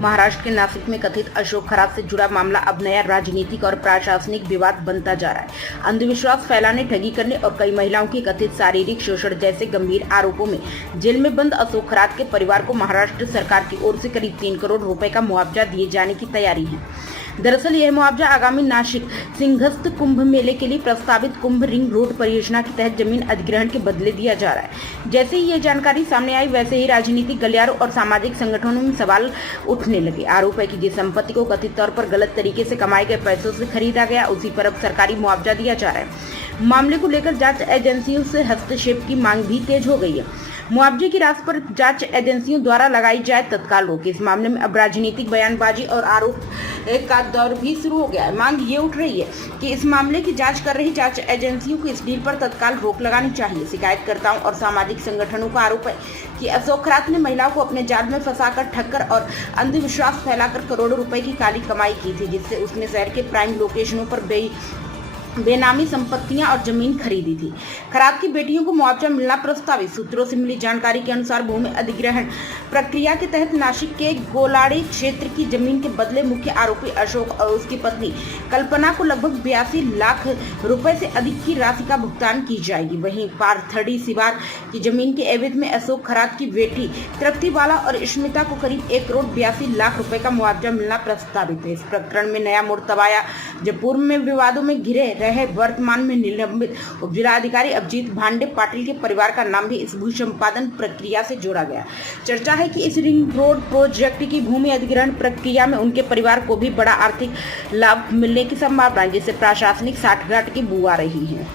महाराष्ट्र के नासिक में कथित अशोक खरात से जुड़ा मामला अब नया राजनीतिक और प्रशासनिक विवाद बनता जा रहा है। अंधविश्वास फैलाने, ठगी करने और कई महिलाओं के कथित शारीरिक शोषण जैसे गंभीर आरोपों में जेल में बंद अशोक खरात के परिवार को महाराष्ट्र सरकार की ओर से करीब 3 करोड़ रुपए का मुआवजा दिए जाने की तैयारी है। दरअसल यह मुआवजा आगामी नासिक सिंहस्थ कुंभ मेले के लिए प्रस्तावित कुंभ रिंग रोड परियोजना के तहत जमीन अधिग्रहण के बदले दिया जा रहा है। जैसे ही यह जानकारी सामने आई, वैसे ही राजनीतिक गलियारों और सामाजिक संगठनों में सवाल उठने लगे। आरोप है कि जिस संपत्ति को कथित तौर पर गलत तरीके से कमाए गए पैसों से खरीदा गया, उसी पर अब सरकारी मुआवजा दिया जा रहा है। मामले को लेकर जांच एजेंसियों से हस्तक्षेप की मांग भी तेज हो गई है। मुआवजे की राशि पर जांच एजेंसियों द्वारा लगाई जाए तत्काल रोक। इस मामले में अब राजनीतिक बयानबाजी और आरोप का दौर भी शुरू हो गया है। मांग ये उठ रही है कि इस मामले की जांच कर रही जांच एजेंसियों को इस डील पर तत्काल रोक लगानी चाहिए। शिकायतकर्ताओं और सामाजिक संगठनों का आरोप है कि अशोक खरात ने महिलाओं को अपने जाल में फंसाकर, ठगकर और अंधविश्वास फैलाकर करोड़ों रुपए की काली कमाई की थी, जिससे उसने शहर के प्राइम लोकेशनों पर बेनामी संपत्तियां और जमीन खरीदी थी। खरात की बेटियों को मुआवजा मिलना प्रस्तावित। सूत्रों से मिली जानकारी के अनुसार भूमि अधिग्रहण प्रक्रिया के तहत नासिक के गोलाड़ी क्षेत्र की जमीन के बदले मुख्य आरोपी अशोक और उसकी पत्नी कल्पना को लगभग 82 लाख रुपए से अधिक की राशि का भुगतान की जाएगी। वहीं पारथड़ी सिवार की जमीन के एवज में अशोक खरात की बेटी तृप्तिबाला और स्मिता को करीब 1 करोड़ 82 लाख रुपए का मुआवजा मिलना प्रस्तावित है। इस प्रकरण में नया मोड़ तब आया जब पूर्व में विवादों में घिरे रहे वर्तमान में निलंबित उप जिलाधिकारी अभिजीत भांडे पाटिल के परिवार का नाम भी इस भू संपादन प्रक्रिया से जोड़ा गया। चर्चा है कि इस रिंग रोड प्रोजेक्ट की भूमि अधिग्रहण प्रक्रिया में उनके परिवार को भी बड़ा आर्थिक लाभ मिलने की संभावना है, जिससे प्रशासनिक साठगांठ की बू आ रही है।